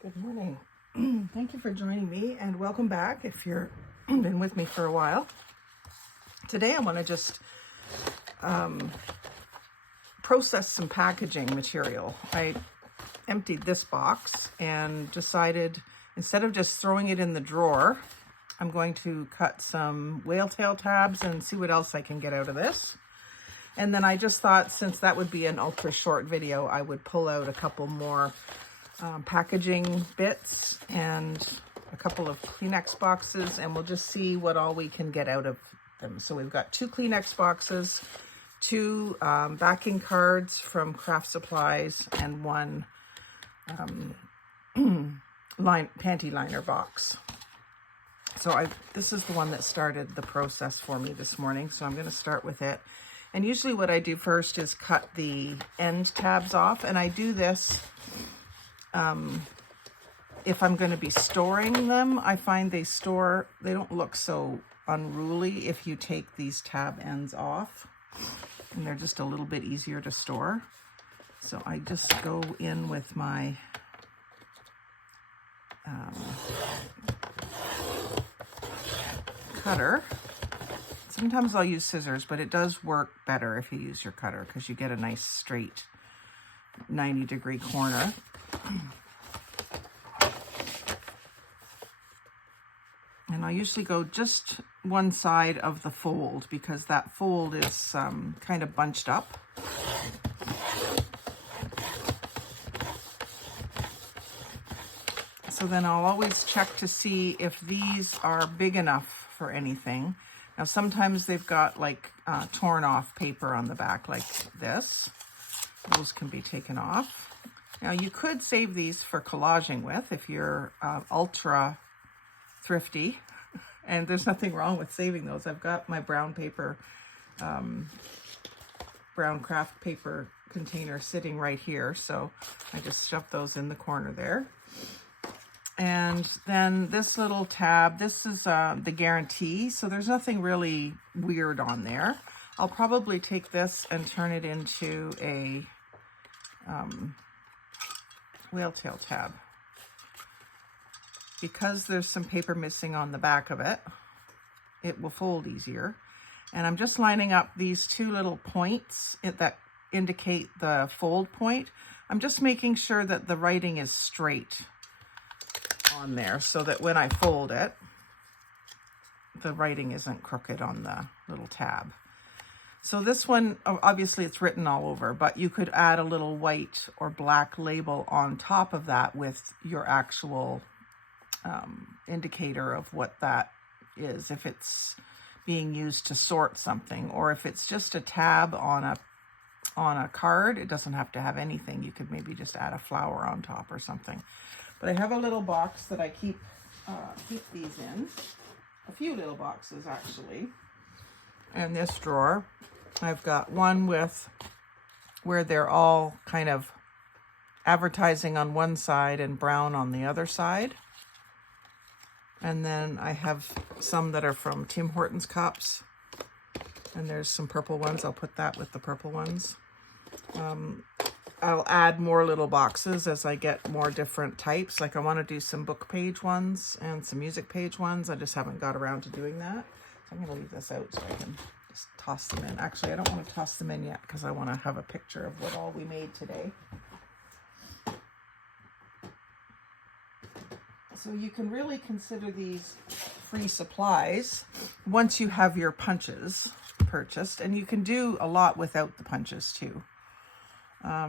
Good morning. Thank you for joining me and welcome back if you've been with me for a while. Today I want to just process some packaging material. I emptied this box and decided instead of just throwing it in the drawer, I'm going to cut some whale tail tabs and see what else I can get out of this. And then I just thought, since that would be an ultra short video, I would pull out a couple more packaging bits and a couple of Kleenex boxes, and we'll just see what all we can get out of them. So we've got 2 Kleenex boxes, 2 backing cards from Craft Supplies, and 1 panty liner box. So this is the one that started the process for me this morning, so I'm going to start with it. And usually what I do first is cut the end tabs off, and I do this if I'm going to be storing them. I find they don't look so unruly if you take these tab ends off, and they're just a little bit easier to store. So I just go in with my cutter. Sometimes I'll use scissors, but it does work better if you use your cutter because you get a nice straight 90-degree corner. And I usually go just one side of the fold because that fold is kind of bunched up. So then I'll always check to see if these are big enough for anything. Now sometimes they've got like torn off paper on the back like this. Those can be taken off. Now you could save these for collaging with if you're ultra thrifty, and there's nothing wrong with saving those. I've got my brown paper, brown craft paper container sitting right here, so I just shove those in the corner there. And then this little tab, this is the guarantee, so there's nothing really weird on there. I'll probably take this and turn it into a whale tail tab. Because there's some paper missing on the back of it, it will fold easier. And I'm just lining up these 2 little points that indicate the fold point. I'm just making sure that the writing is straight on there so that when I fold it, the writing isn't crooked on the little tab. So this one, obviously it's written all over, but you could add a little white or black label on top of that with your actual indicator of what that is, if it's being used to sort something, or if it's just a tab on a card. It doesn't have to have anything. You could maybe just add a flower on top or something. But I have a little box that I keep these in, a few little boxes actually. And this drawer, I've got one where they're all kind of advertising on one side and brown on the other side. And then I have some that are from Tim Hortons cups. And there's some purple ones. I'll put that with the purple ones. I'll add more little boxes as I get more different types. Like I want to do some book page ones and some music page ones. I just haven't got around to doing that. So I'm going to leave this out so I can just toss them in. Actually, I don't want to toss them in yet because I want to have a picture of what all we made today. So you can really consider these free supplies once you have your punches purchased, and you can do a lot without the punches too.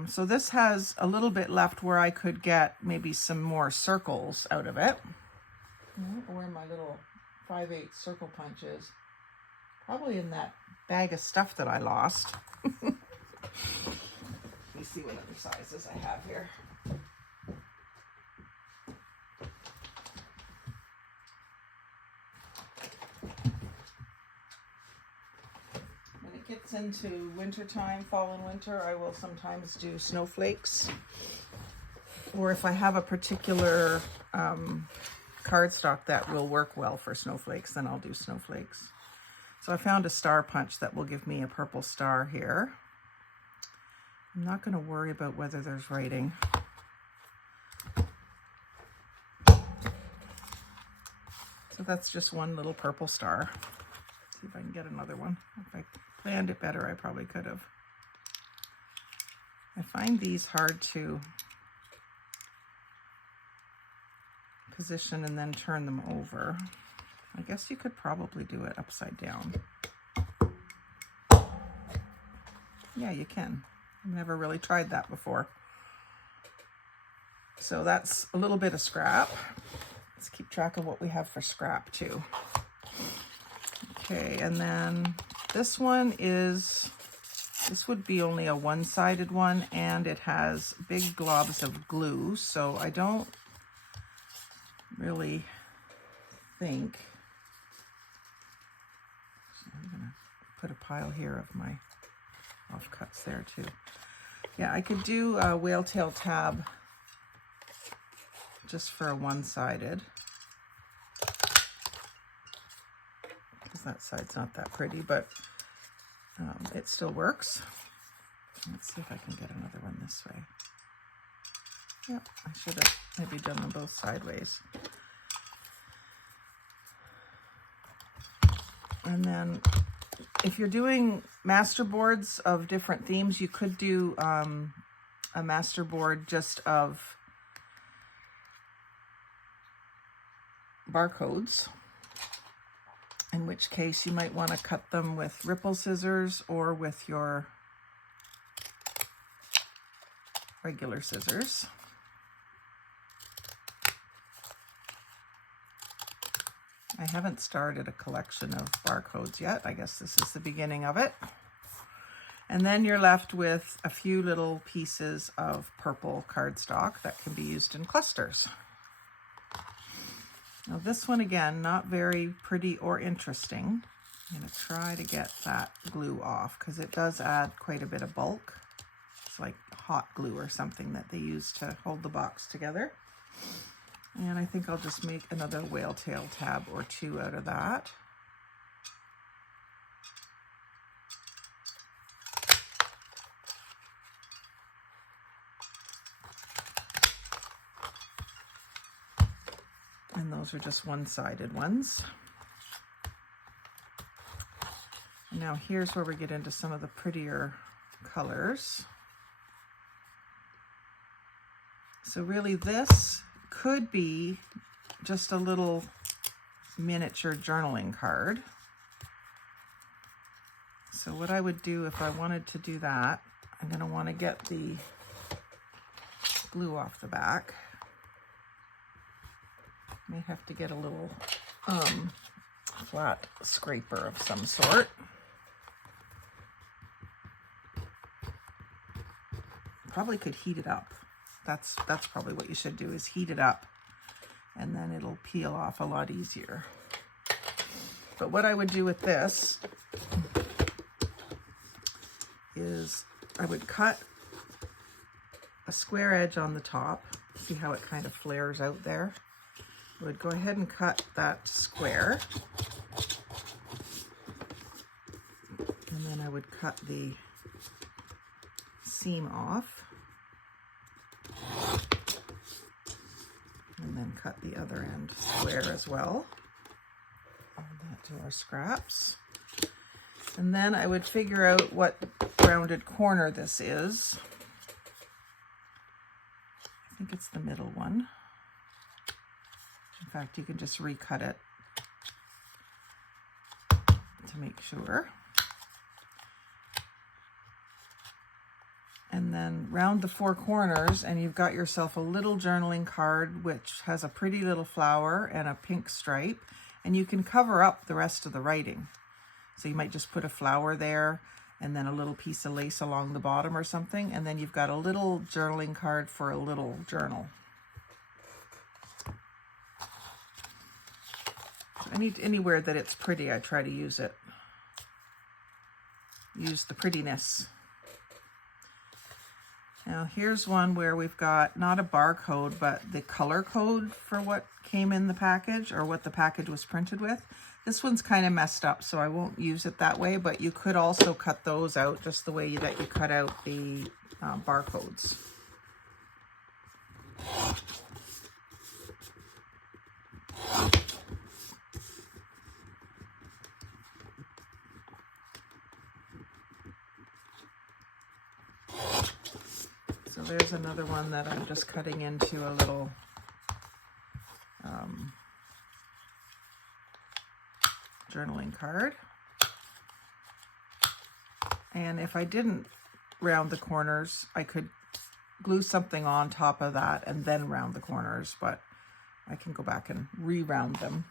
So this has a little bit left where I could get maybe some more circles out of it. Where my little 5/8 circle punches, probably in that bag of stuff that I lost. Let me see what other sizes I have here. Gets into winter time, fall and winter, I will sometimes do snowflakes, or if I have a particular cardstock that will work well for snowflakes, then I'll do snowflakes. So I found a star punch that will give me a purple star here. I'm not going to worry about whether there's writing. So that's just one little purple star. See if I can get another one. If I planned it better, I probably could have. I find these hard to position and then turn them over. I guess you could probably do it upside down. Yeah, you can. I've never really tried that before. So that's a little bit of scrap. Let's keep track of what we have for scrap too. Okay, and then this one is, this would be only a one-sided one, and it has big globs of glue, so I don't really think, so I'm gonna put a pile here of my offcuts there too. Yeah, I could do a whale tail tab just for a one-sided, because that side's not that pretty, but it still works. Let's see if I can get another one this way. Yep, I should have maybe done them both sideways. And then if you're doing master boards of different themes, you could do a master board just of barcodes, in which case you might want to cut them with ripple scissors or with your regular scissors. I haven't started a collection of barcodes yet. I guess this is the beginning of it. And then you're left with a few little pieces of purple cardstock that can be used in clusters. Now this one, again, not very pretty or interesting. I'm going to try to get that glue off because it does add quite a bit of bulk. It's like hot glue or something that they use to hold the box together. And I think I'll just make another whale tail tab or two out of that. And those are just one-sided ones. And now here's where we get into some of the prettier colors. So really this could be just a little miniature journaling card. So what I would do if I wanted to do that, I'm going to want to get the glue off the back. May have to get a little flat scraper of some sort. Probably could heat it up. That's probably what you should do, is heat it up, and then it'll peel off a lot easier. But what I would do with this is I would cut a square edge on the top. See how it kind of flares out there? I would go ahead and cut that square, and then I would cut the seam off, and then cut the other end square as well. Add that to our scraps. And then I would figure out what rounded corner this is. I think it's the middle one. In fact, you can just recut it to make sure. And then round the four corners, and you've got yourself a little journaling card which has a pretty little flower and a pink stripe, and you can cover up the rest of the writing. So you might just put a flower there and then a little piece of lace along the bottom or something, and then you've got a little journaling card for a little journal. Anywhere that it's pretty, I try to use it. Use the prettiness. Now here's one where we've got not a barcode, but the color code for what came in the package or what the package was printed with. This one's kind of messed up, so I won't use it that way, but you could also cut those out just the way that you cut out the barcodes. there's another one that I'm just cutting into a little journaling card. And if I didn't round the corners, I could glue something on top of that and then round the corners, but I can go back and re-round them.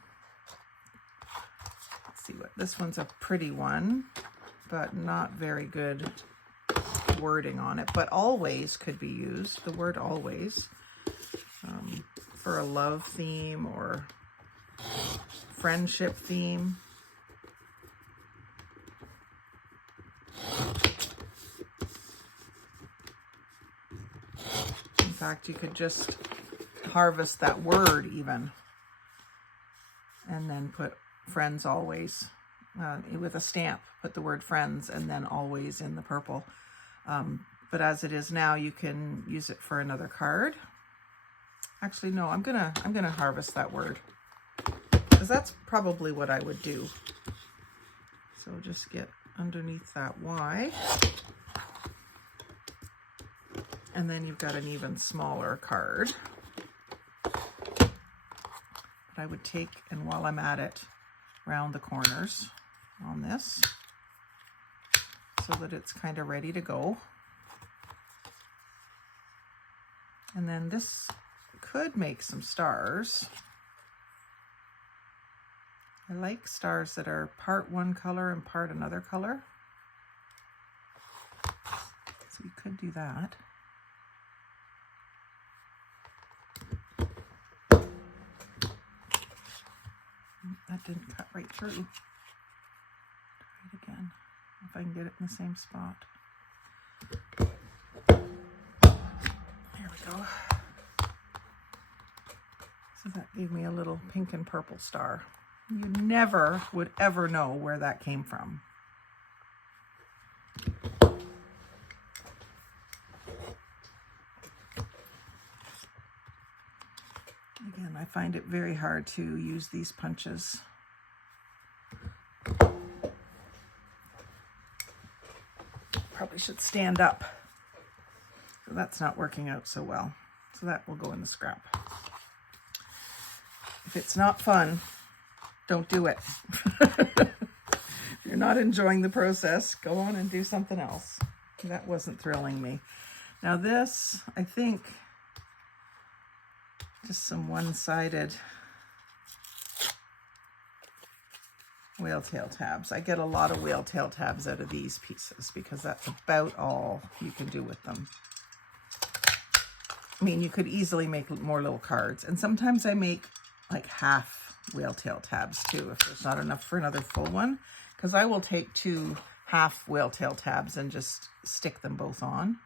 Let's see what, this one's a pretty one, but not very good wording on it, but always could be used, the word always, for a love theme or friendship theme. In fact, you could just harvest that word even, and then put friends always with a stamp, put the word friends and then always in the purple. But as it is now, you can use it for another card. Actually, no, I'm gonna harvest that word, because that's probably what I would do. So just get underneath that Y. And then you've got an even smaller card. But I would take, and while I'm at it, round the corners on this so that it's kind of ready to go. And then this could make some stars. I like stars that are part one color and part another color. So we could do that. That didn't cut right through. Try it again, if I can get it in the same spot. There we go. So that gave me a little pink and purple star. You never would ever know where that came from. Again, I find it very hard to use these punches. Probably should stand up. So that's not working out so well. So that will go in the scrap. If it's not fun, don't do it. If you're not enjoying the process, go on and do something else. That wasn't thrilling me. Now this, I think, just some one-sided whale tail tabs. I get a lot of whale tail tabs out of these pieces because that's about all you can do with them. I mean, you could easily make more little cards, and sometimes I make like half whale tail tabs too if there's not enough for another full one, because I will take 2 half whale tail tabs and just stick them both on.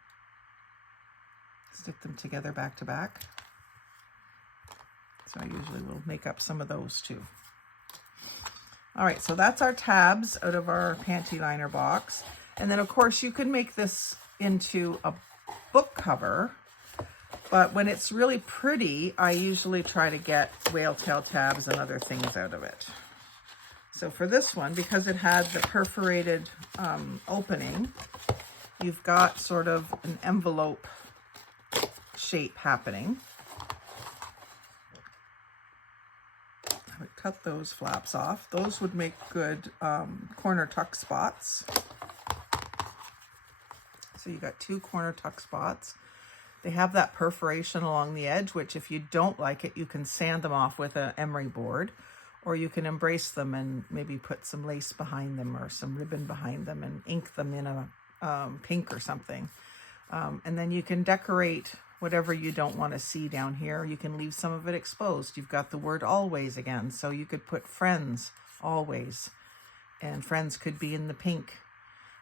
Stick them together back to back. So I usually will make up some of those too. All right, so that's our tabs out of our panty liner box. And then of course you can make this into a book cover, but when it's really pretty, I usually try to get whale tail tabs and other things out of it. So for this one, because it had the perforated opening, you've got sort of an envelope shape happening. I would cut those flaps off. Those would make good corner tuck spots. So you got 2 corner tuck spots. They have that perforation along the edge, which if you don't like it, you can sand them off with an emery board, or you can embrace them and maybe put some lace behind them or some ribbon behind them and ink them in a pink or something. And then you can decorate whatever you don't want to see down here. You can leave some of it exposed. You've got the word always again, so you could put friends always, and friends could be in the pink,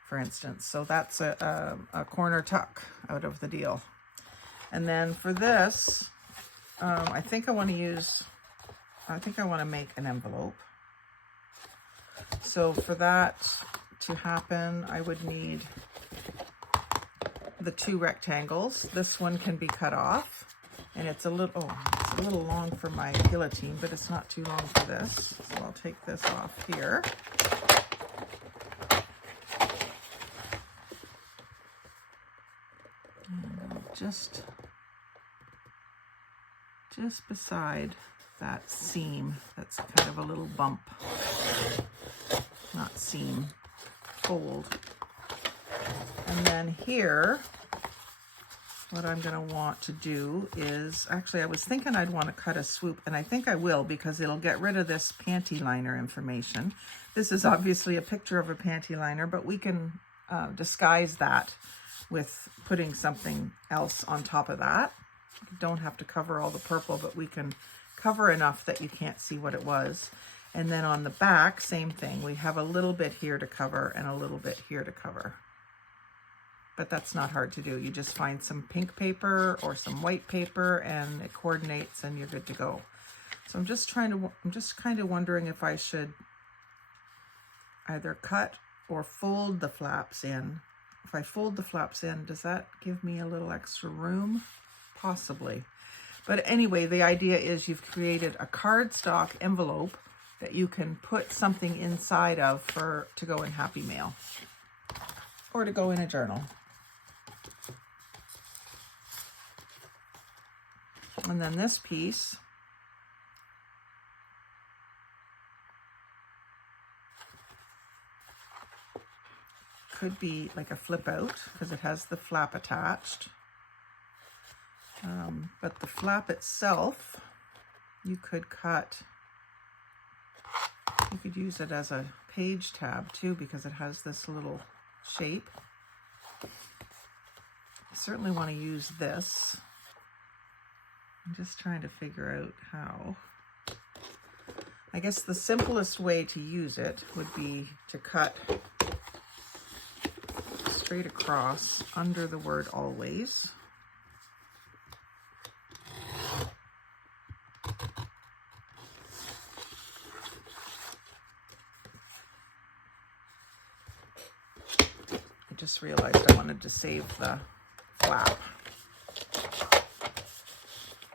for instance. So that's a corner tuck out of the deal. And then for this, I think I want to make an envelope. So for that to happen, I would need the 2 rectangles. This one can be cut off, and it's a little long for my guillotine, but it's not too long for this. So I'll take this off here. And I'll just beside that seam. That's kind of a little bump, not seam, fold. And then here, what I'm going to want to do is, actually I was thinking I'd want to cut a swoop, and I think I will because it'll get rid of this panty liner information. This is obviously a picture of a panty liner, but we can disguise that with putting something else on top of that. You don't have to cover all the purple, but we can cover enough that you can't see what it was. And then on the back, same thing. We have a little bit here to cover and a little bit here to cover. But that's not hard to do. You just find some pink paper or some white paper and it coordinates and you're good to go. So I'm just kind of wondering if I should either cut or fold the flaps in. If I fold the flaps in, does that give me a little extra room? Possibly. But anyway, the idea is you've created a cardstock envelope that you can put something inside of to go in Happy Mail or to go in a journal. And then this piece could be like a flip out because it has the flap attached. But the flap itself, you could use it as a page tab too because it has this little shape. I certainly want to use this. I'm just trying to figure out how. I guess the simplest way to use it would be to cut straight across under the word always. I just realized I wanted to save the flap.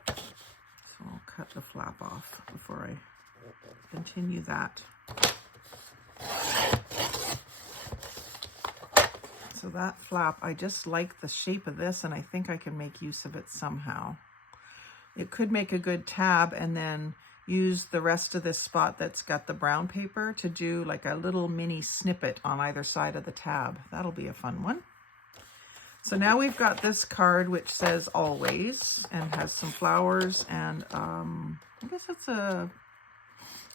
So I'll cut the flap off before I continue that. So that flap, I just like the shape of this and I think I can make use of it somehow. It could make a good tab and then use the rest of this spot that's got the brown paper to do like a little mini snippet on either side of the tab. That'll be a fun one. So now we've got this card which says always and has some flowers and I guess it's a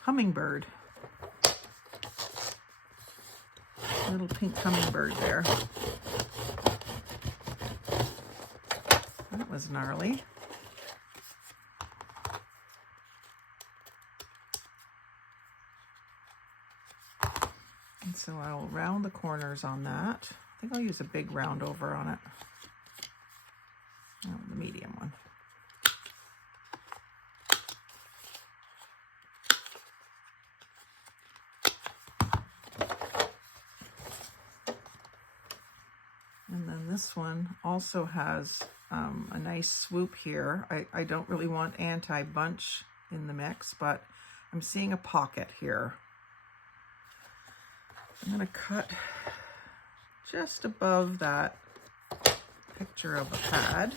hummingbird. A little pink hummingbird there. That was gnarly. And so I'll round the corners on that. I think I'll use a big round over on it. Oh, the medium one. And then this one also has a nice swoop here. I don't really want anti-bunch in the mix, but I'm seeing a pocket here. I'm going to cut just above that picture of a pad.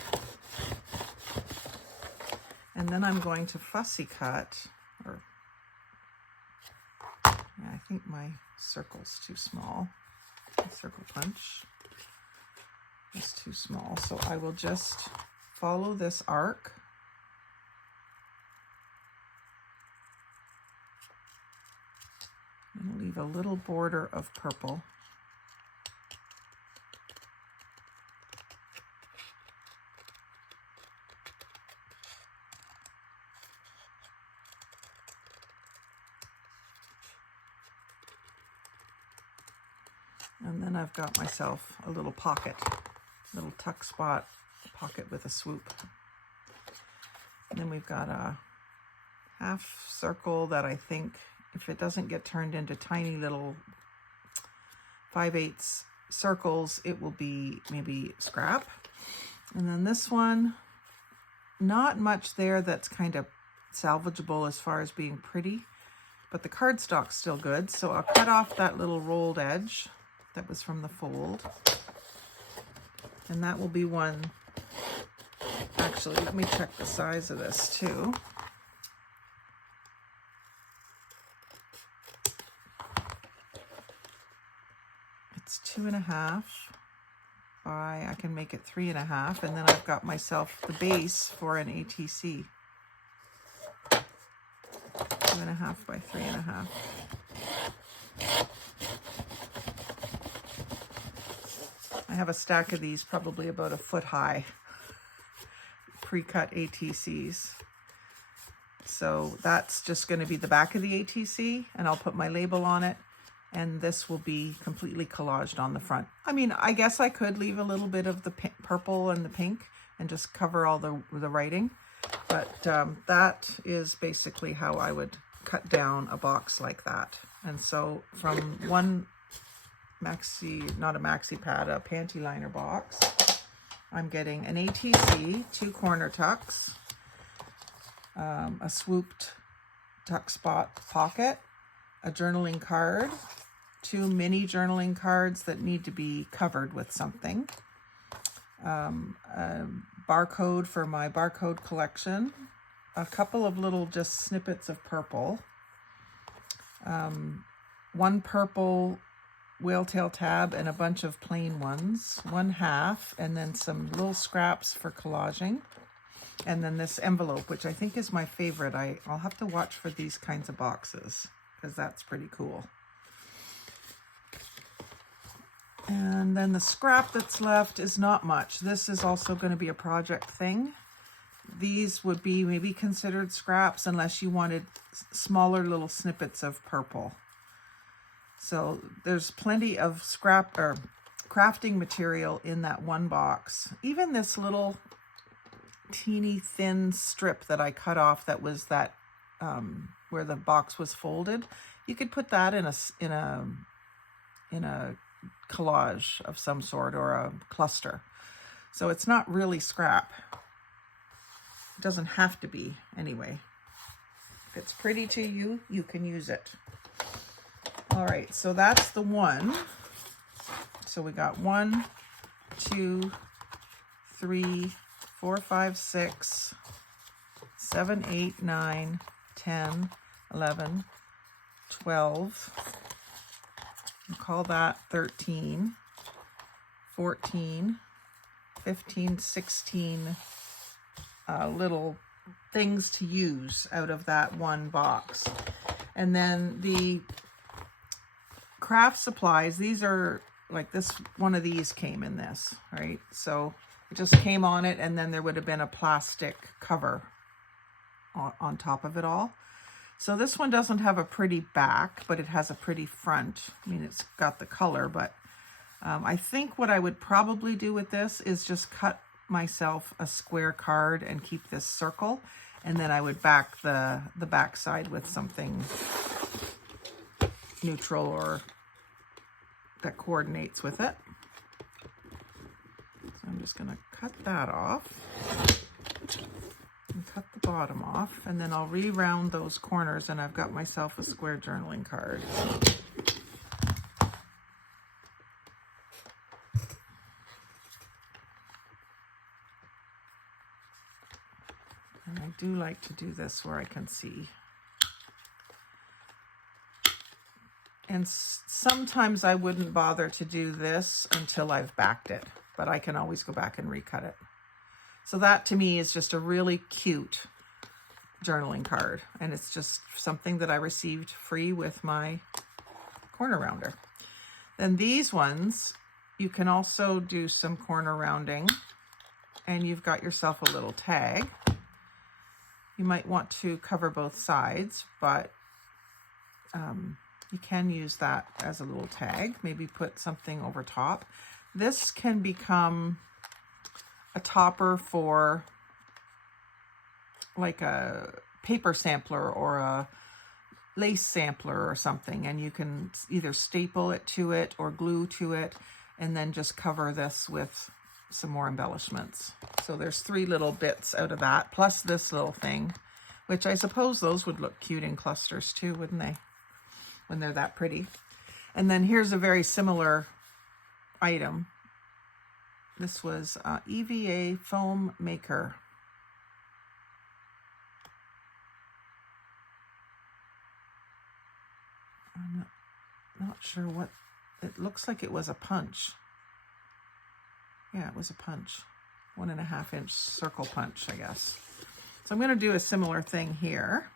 And then I'm going to fussy cut, or yeah, I think my circle's too small. My circle punch is too small. So I will just follow this arc. And leave a little border of purple. And then I've got myself a little pocket, little tuck spot pocket with a swoop. And then we've got a half circle that I think, if it doesn't get turned into tiny little 5/8 circles, it will be maybe scrap. And then this one, not much there that's kind of salvageable as far as being pretty, but the cardstock's still good. So I'll cut off that little rolled edge that was from the fold. And that will be one actually, let me check the size of this too. It's 2.5 by, I can make it 3.5, and then I've got myself the base for an ATC. 2.5 by 3.5. I have a stack of these, probably about a foot high, pre-cut ATCs. So that's just going to be the back of the ATC, and I'll put my label on it, and this will be completely collaged on the front. I mean, I guess I could leave a little bit of the purple and the pink and just cover all the writing, but that is basically how I would cut down a box like that. And so from one maxi, not a maxi pad, a panty liner box, I'm getting an ATC, 2 corner tucks, a swooped tuck spot pocket, a journaling card, 2 mini journaling cards that need to be covered with something, a barcode for my barcode collection, a couple of little just snippets of purple, 1 purple whale tail tab and a bunch of plain ones, 1/2, and then some little scraps for collaging, and then this envelope, which I think is my favorite. I'll have to watch for these kinds of boxes because that's pretty cool. And then the scrap that's left is not much. This is also going to be a project thing. These would be maybe considered scraps unless you wanted smaller little snippets of purple. So there's plenty of scrap or crafting material in that one box. Even this little teeny thin strip that I cut off that was that where the box was folded, you could put that in a collage of some sort or a cluster. So it's not really scrap. It doesn't have to be anyway. If it's pretty to you, you can use it. All right, so that's the one. So we got 1, 2, 3, 4, 5, 6, 7, 8, 9, 10, 11, 12. We'll call that 13, 14, 15, 16 little things to use out of that one box. And then the craft supplies, these are like this, one of these came in this, right? So it just came on it, and then there would have been a plastic cover on top of it all. So this one doesn't have a pretty back, but it has a pretty front. I mean, it's got the color, but I think what I would probably do with this is just cut myself a square card and keep this circle, and then I would back the back side with something neutral or that coordinates with it. So I'm just going to cut that off and cut the bottom off, and then I'll re-round those corners, and I've got myself a square journaling card. And I do like to do this where I can see. And sometimes I wouldn't bother to do this until I've backed it, but I can always go back and recut it. So that to me is just a really cute journaling card, and it's just something that I received free with my corner rounder. Then these ones, you can also do some corner rounding, and you've got yourself a little tag. You might want to cover both sides, but you can use that as a little tag, maybe put something over top. This can become a topper for like a paper sampler or a lace sampler or something, and you can either staple it to it or glue to it, and then just cover this with some more embellishments. So there's 3 little bits out of that, plus this little thing, which I suppose those would look cute in clusters too, wouldn't they? When they're that pretty. And then here's a very similar item. This was EVA Foam Maker. I'm not sure what, it looks like it was a punch. Yeah, it was a punch. 1.5 inch circle punch, I guess. So I'm going to do a similar thing here.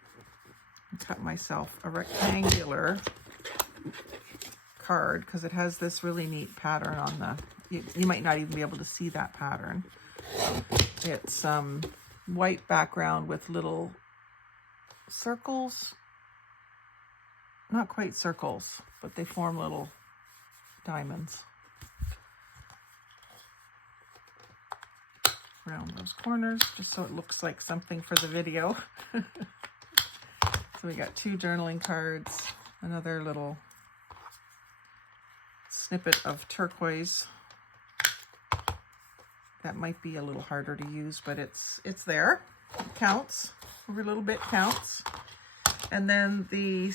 Cut myself a rectangular card because it has this really neat pattern on the, you might not even be able to see that pattern. It's white background with little circles, not quite circles, but they form little diamonds around those corners, just so it looks like something for the video. So we got 2 journaling cards, another little snippet of turquoise. That might be a little harder to use, but it's there. It counts. Every little bit counts. And then the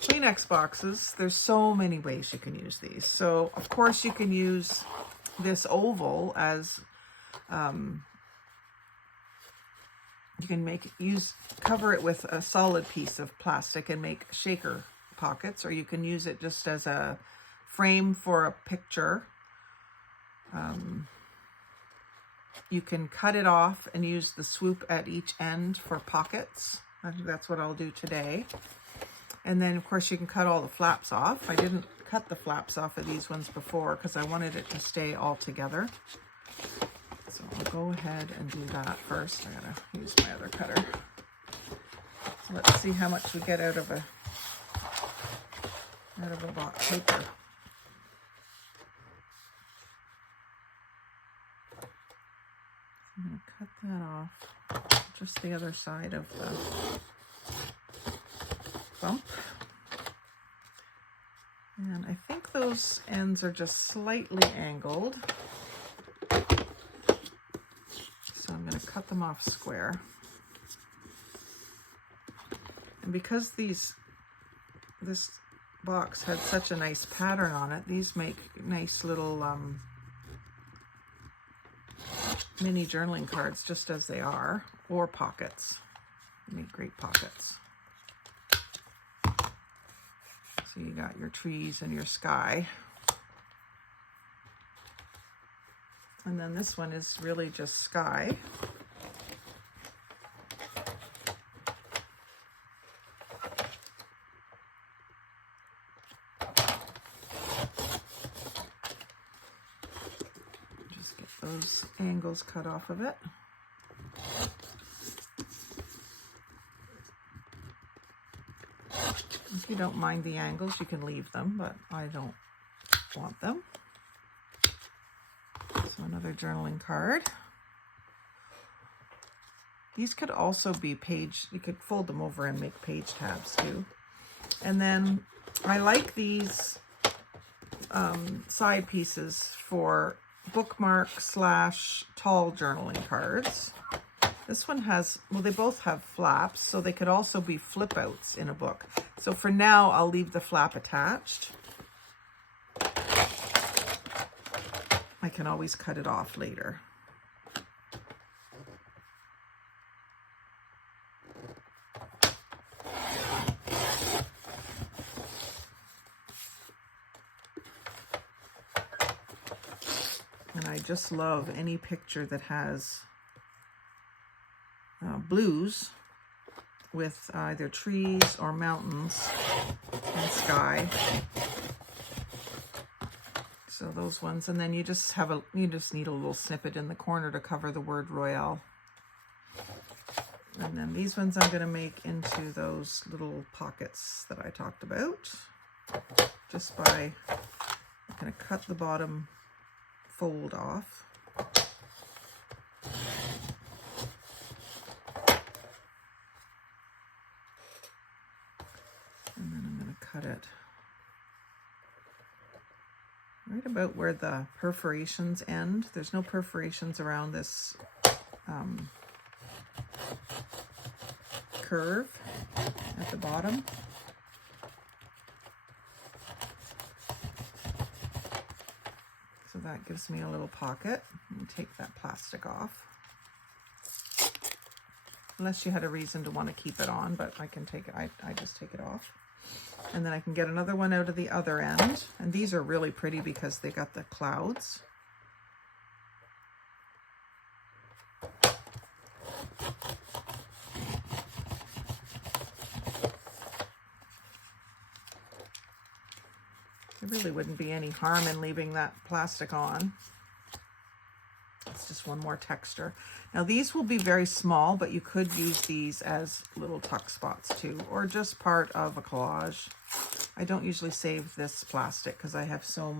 Kleenex boxes, there's so many ways you can use these. So of course you can use this oval as you can cover it with a solid piece of plastic and make shaker pockets, or you can use it just as a frame for a picture. You can cut it off and use the swoop at each end for pockets. I think that's what I'll do today. And then of course you can cut all the flaps off. I didn't cut the flaps off of these ones before because I wanted it to stay all together. So I'll go ahead and do that first. I gotta use my other cutter. So let's see how much we get out of a box paper. I'm going to cut that off, just the other side of the bump. And I think those ends are just slightly angled. So I'm going to cut them off square. And because this box had such a nice pattern on it, these make nice little mini journaling cards just as they are, or pockets. They make great pockets. So you got your trees and your sky. And then this one is really just sky. Those angles cut off of it. If you don't mind the angles, you can leave them, but I don't want them. So another journaling card. These could also be you could fold them over and make page tabs too. And then I like these side pieces for bookmark / tall journaling cards. This one has, well, they both have flaps, so they could also be flip outs in a book. So for now, I'll leave the flap attached. I can always cut it off later. And I just love any picture that has blues with either trees or mountains and sky. So those ones, and then you just need a little snippet in the corner to cover the word Royale. And then these ones I'm going to make into those little pockets that I talked about. Just by, I'm going to cut the bottom fold off. And then I'm going to cut it right about where the perforations end. There's no perforations around this curve at the bottom. So that gives me a little pocket. And take that plastic off. Unless you had a reason to want to keep it on, but I can take it, I just take it off. And then I can get another one out of the other end. And these are really pretty because they got the clouds. There really wouldn't be any harm in leaving that plastic on. It's just one more texture. Now these will be very small, but you could use these as little tuck spots too, or just part of a collage. I don't usually save this plastic because I have so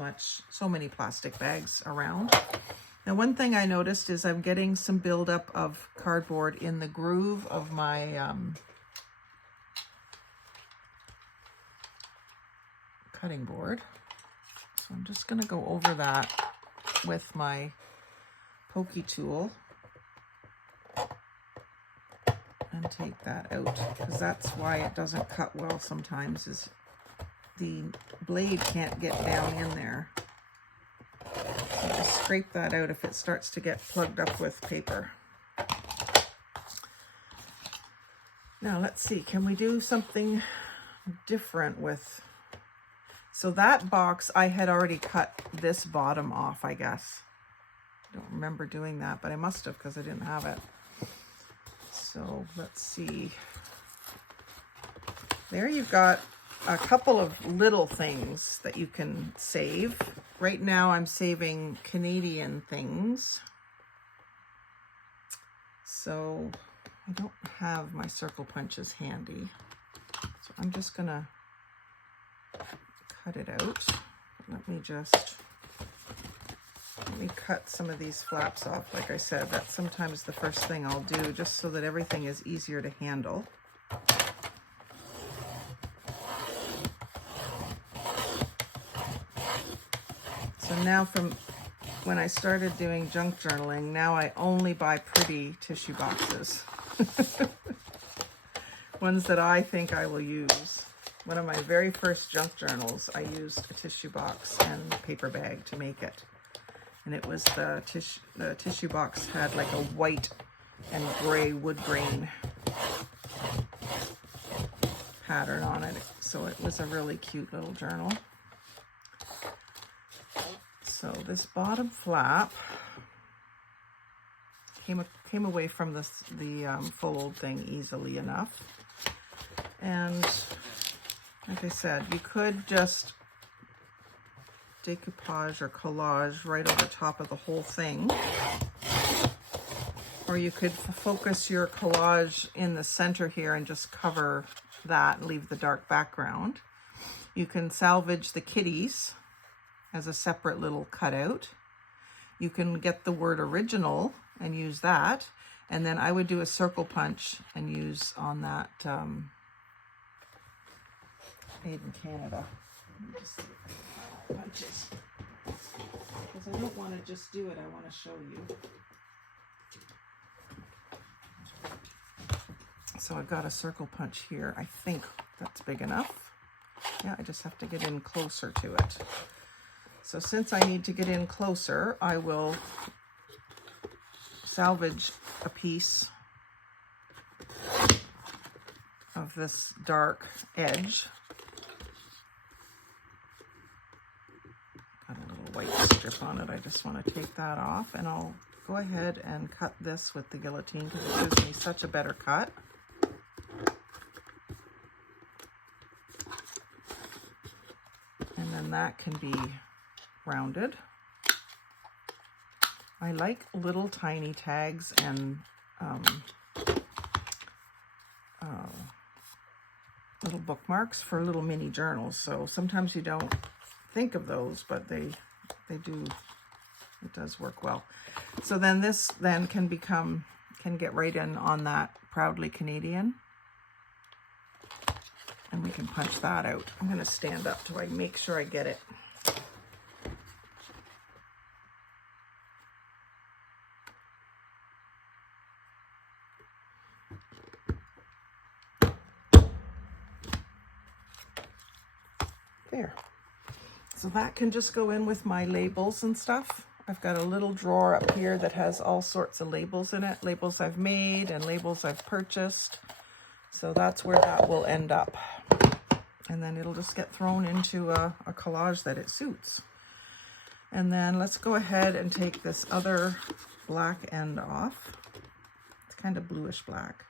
many plastic bags around. Now one thing I noticed is I'm getting some buildup of cardboard in the groove of my cutting board. So I'm just going to go over that with my pokey tool and take that out, because that's why it doesn't cut well sometimes, is the blade can't get down in there. So just scrape that out if it starts to get plugged up with paper. Now let's see, can we do something different with... So that box, I had already cut this bottom off, I guess. I don't remember doing that, but I must have because I didn't have it. So let's see. There you've got a couple of little things that you can save. Right now I'm saving Canadian things. So I don't have my circle punches handy. So I'm just gonna cut it out. Let me cut some of these flaps off. Like I said, that's sometimes the first thing I'll do, just so that everything is easier to handle. So now from when I started doing junk journaling, now I only buy pretty tissue boxes. Ones that I think I will use. One of my very first junk journals, I used a tissue box and paper bag to make it. And it was the tissue box had like a white and gray wood grain pattern on it. So it was a really cute little journal. So this bottom flap came away from the fold thing easily enough. And like I said, you could just decoupage or collage right over top of the whole thing. Or you could focus your collage in the center here and just cover that and leave the dark background. You can salvage the kitties as a separate little cutout. You can get the word original and use that. And then I would do a circle punch and use on that Made in Canada. Let me just see if I can punches. Because I don't want to just do it, I want to show you. So I've got a circle punch here. I think that's big enough. Yeah, I just have to get in closer to it. So since I need to get in closer, I will salvage a piece of this dark edge. Got a little white strip on it. I just want to take that off, and I'll go ahead and cut this with the guillotine because it gives me such a better cut. And then that can be rounded. I like little tiny tags and little bookmarks for little mini journals. So sometimes you don't think of those, but they do, it does work well. So then this then can get right in on that Proudly Canadian. And we can punch that out. I'm going to stand up till I make sure I get it. There. So that can just go in with my labels and stuff. I've got a little drawer up here that has all sorts of labels in it. Labels I've made and labels I've purchased. So that's where that will end up. And then it'll just get thrown into a collage that it suits. And then let's go ahead and take this other black end off. It's kind of bluish black.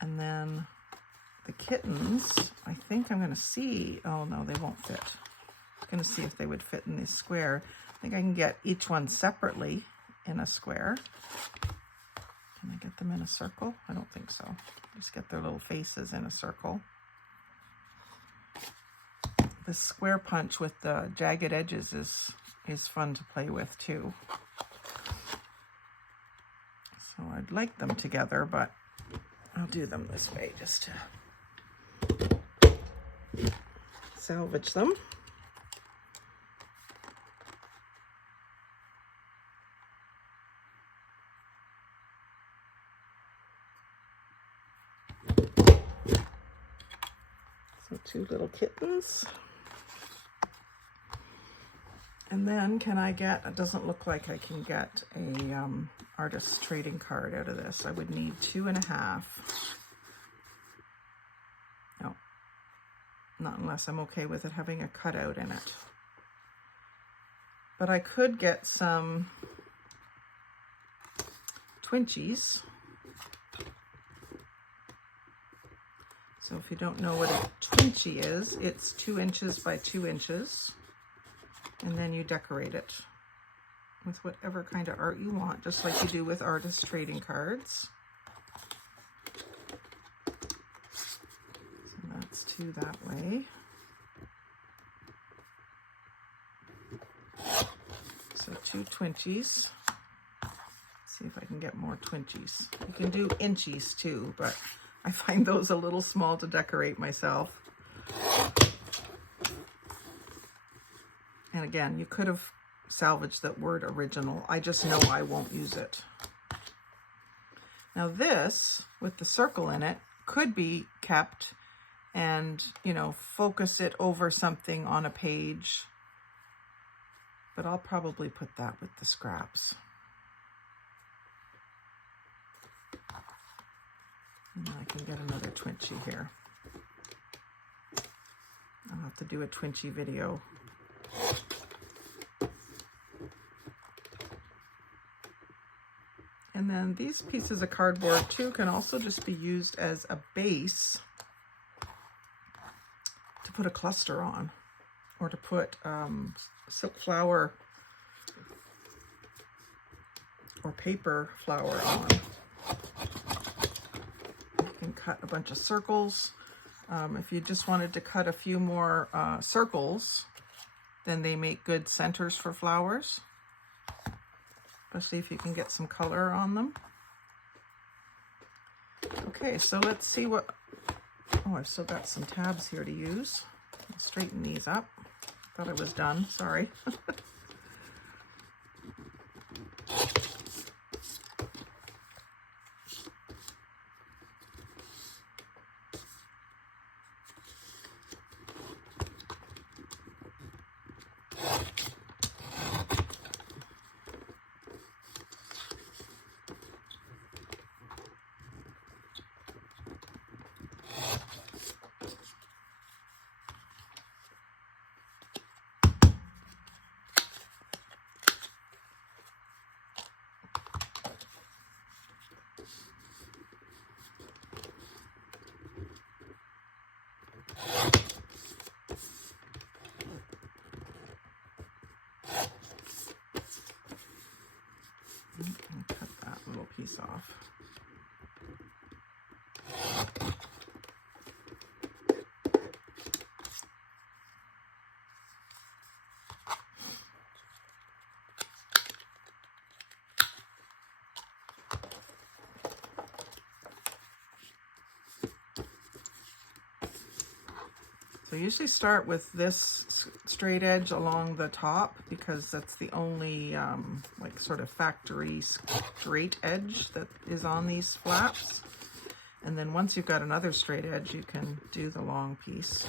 And then the kittens, I think I'm going to see, oh no, they won't fit. I'm going to see if they would fit in this square. I think I can get each one separately in a square. Can I get them in a circle? I don't think so. Just get their little faces in a circle. The square punch with the jagged edges is fun to play with too. So I'd like them together, but I'll do them this way just to salvage them. So 2 little kittens. And then can I get, it doesn't look like I can get a artist's trading card out of this. I would need 2.5. No, not unless I'm okay with it having a cutout in it. But I could get some Twinchies. So if you don't know what a Twinchie is, it's 2 inches by 2 inches. And then you decorate it with whatever kind of art you want, just like you do with artist trading cards. So that's 2 that way. So 2 Twinchies. See if I can get more Twinchies. You can do inchies too, but I find those a little small to decorate myself. And again, you could have salvaged that word original. I just know I won't use it. Now this, with the circle in it, could be kept and, you know, focus it over something on a page. But I'll probably put that with the scraps. And I can get another Twinchie here. I'll have to do a Twinchie video. And then these pieces of cardboard too can also just be used as a base to put a cluster on, or to put silk flower or paper flower on. You can cut a bunch of circles. If you just wanted to cut a few more circles, then they make good centers for flowers, especially if you can get some color on them. Okay, so let's see what, oh, I've still got some tabs here to use. I'll straighten these up. Thought I was done, sorry. Cut that little piece off. So I usually start with this straight edge along the top because that's the only like sort of factory straight edge that is on these flaps. And then once you've got another straight edge, you can do the long piece.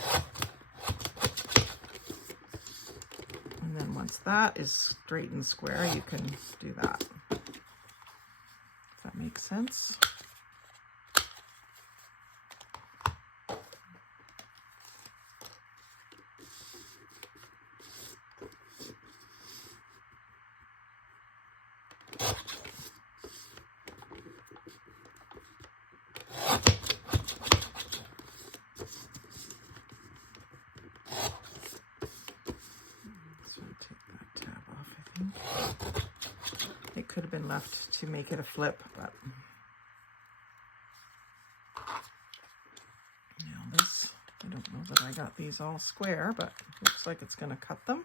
And then once that is straight and square, you can do that. If that makes sense. could have been left to make it a flip, but now this, I don't know that I got these all square, but looks like it's going to cut them.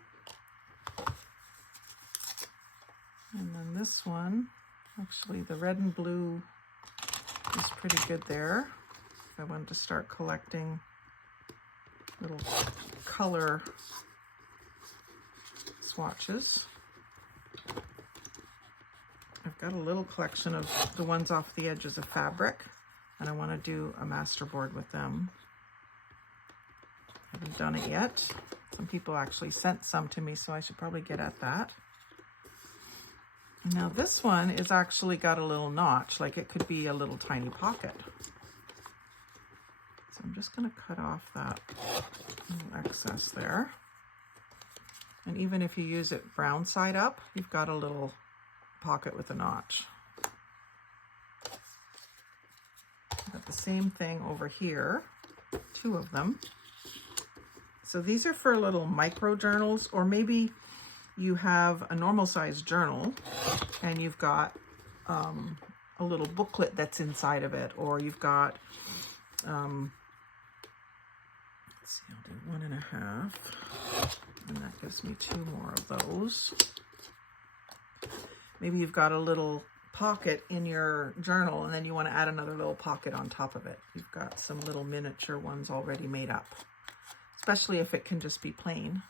And then this one, actually the red and blue is pretty good there. If I wanted to start collecting little color swatches. I've got a little collection of the ones off the edges of fabric, and I want to do a masterboard with them. I haven't done it yet. Some people actually sent some to me, so I should probably get at that. Now this one is actually got a little notch, like it could be a little tiny pocket. So I'm just going to cut off that little excess there. And even if you use it brown side up, you've got a little pocket with a notch. Got the same thing over here, 2 of them. So these are for little micro journals, or maybe you have a normal size journal and you've got a little booklet that's inside of it, or you've got, let's see, I'll do 1.5, and that gives me 2 more of those. Maybe you've got a little pocket in your journal and then you want to add another little pocket on top of it. You've got some little miniature ones already made up, especially if it can just be plain.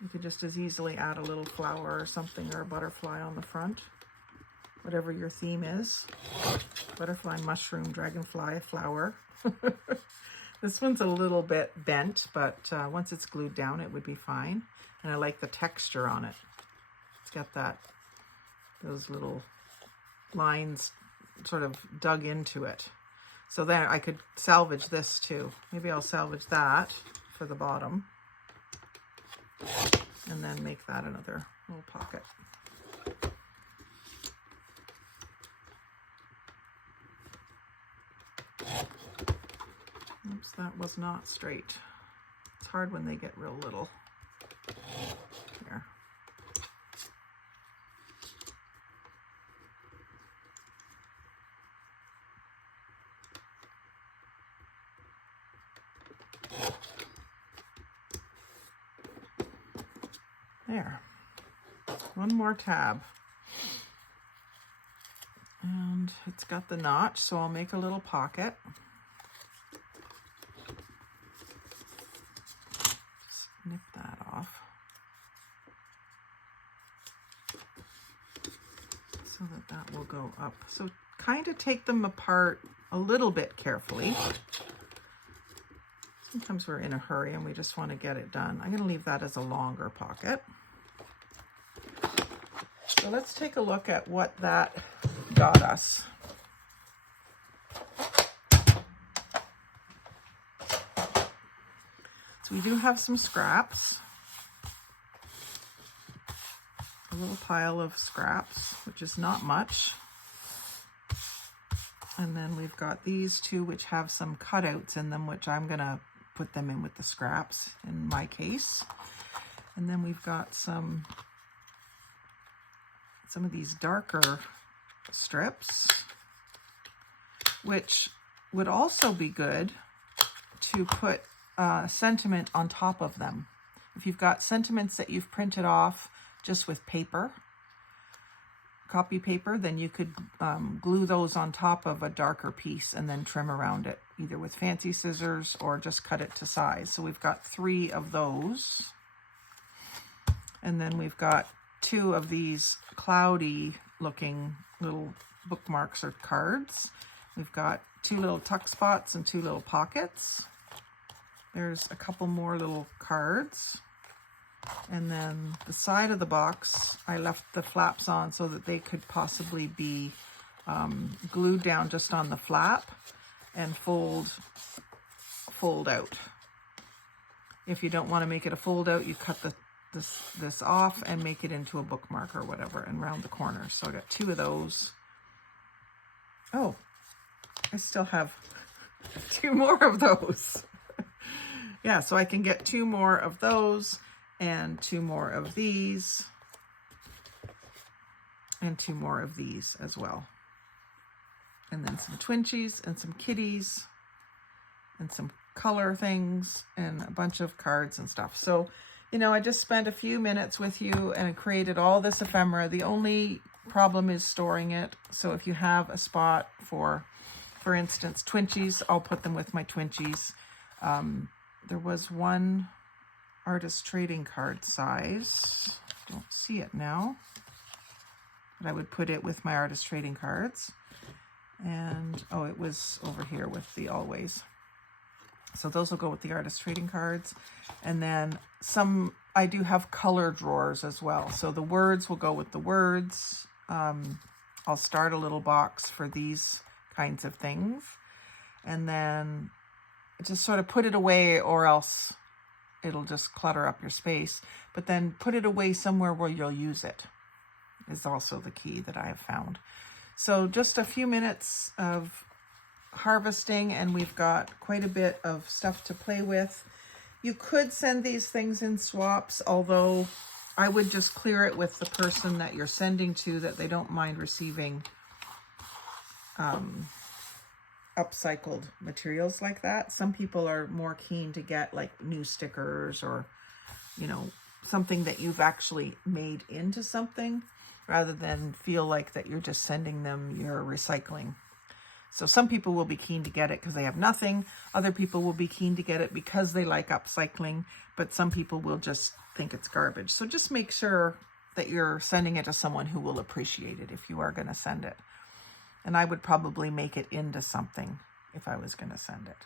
You could just as easily add a little flower or something, or a butterfly on the front, whatever your theme is. Butterfly, mushroom, dragonfly, flower. This one's a little bit bent, but once it's glued down, it would be fine. And I like the texture on it. It's got those little lines sort of dug into it. So then I could salvage this too. Maybe I'll salvage that for the bottom and then make that another little pocket. Oops, that was not straight. It's hard when they get real little. Here. There. One more tab. And it's got the notch, so I'll make a little pocket. Just nip that off so that will go up. So kind of take them apart a little bit carefully. Sometimes we're in a hurry and we just want to get it done. I'm going to leave that as a longer pocket. So let's take a look at what that got us. So we do have some scraps. A little pile of scraps, which is not much. And then we've got these 2 which have some cutouts in them, which I'm going to put them in with the scraps in my case. And then we've got some of these darker strips, which would also be good to put sentiment on top of them. If you've got sentiments that you've printed off just with paper, copy paper, then you could glue those on top of a darker piece and then trim around it, either with fancy scissors or just cut it to size. So we've got 3 of those. And then we've got 2 of these cloudy looking little bookmarks or cards. We've got 2 little tuck spots and 2 little pockets. There's a couple more little cards. And then the side of the box, I left the flaps on so that they could possibly be glued down just on the flap and fold out. If you don't want to make it a fold out, you cut this off and make it into a bookmark or whatever and round the corner. So I got 2 of those. Oh, I still have 2 more of those. Yeah, so I can get 2 more of those and 2 more of these. and 2 more of these as well. And then some Twinchies and some kitties and some color things and a bunch of cards and stuff. So, you know, I just spent a few minutes with you and created all this ephemera. The only problem is storing it. So if you have a spot for instance, Twinchies, I'll put them with my Twinchies. There was one artist trading card size. Don't see it now, but I would put it with my artist trading cards. And, oh, it was over here with the always. So those will go with the artist trading cards. And then some, I do have color drawers as well. So the words will go with the words. I'll start a little box for these kinds of things. And then just sort of put it away, or else it'll just clutter up your space. But then put it away somewhere where you'll use it is also the key that I have found. So just a few minutes of harvesting, and we've got quite a bit of stuff to play with. You could send these things in swaps, although I would just clear it with the person that you're sending to, that they don't mind receiving upcycled materials like that. Some people are more keen to get like new stickers, or, you know, something that you've actually made into something, rather than feel like that you're just sending them your recycling. So some people will be keen to get it because they have nothing. Other people will be keen to get it because they like upcycling, but some people will just think it's garbage. So just make sure that you're sending it to someone who will appreciate it if you are going to send it. And I would probably make it into something if I was going to send it.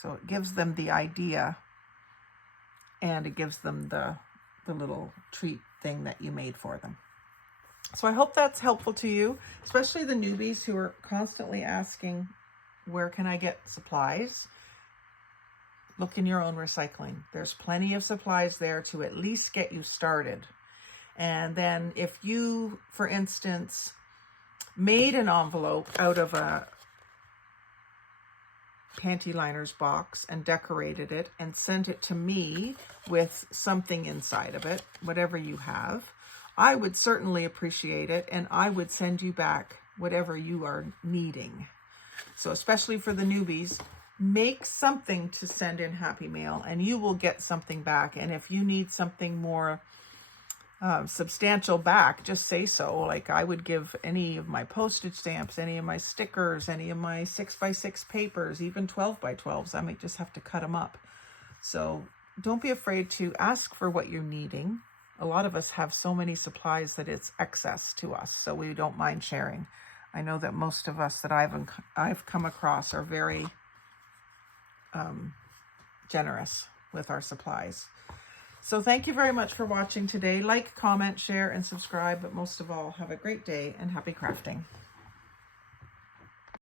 So it gives them the idea, and it gives them the little treat thing that you made for them. So I hope that's helpful to you, especially the newbies who are constantly asking, where can I get supplies? Look in your own recycling. There's plenty of supplies there to at least get you started. And then if you, for instance, made an envelope out of a panty liners box and decorated it and sent it to me with something inside of it, whatever you have, I would certainly appreciate it, and I would send you back whatever you are needing. So especially for the newbies, make something to send in Happy Mail, and you will get something back. And if you need something more substantial back, just say so. Like, I would give any of my postage stamps, any of my stickers, any of my 6x6 papers, even 12x12s. I might just have to cut them up. So don't be afraid to ask for what you're needing. A lot of us have so many supplies that it's excess to us, so we don't mind sharing. I know that most of us that I've come across are very generous with our supplies. So thank you very much for watching today. Like, comment, share, and subscribe, but most of all, have a great day and happy crafting.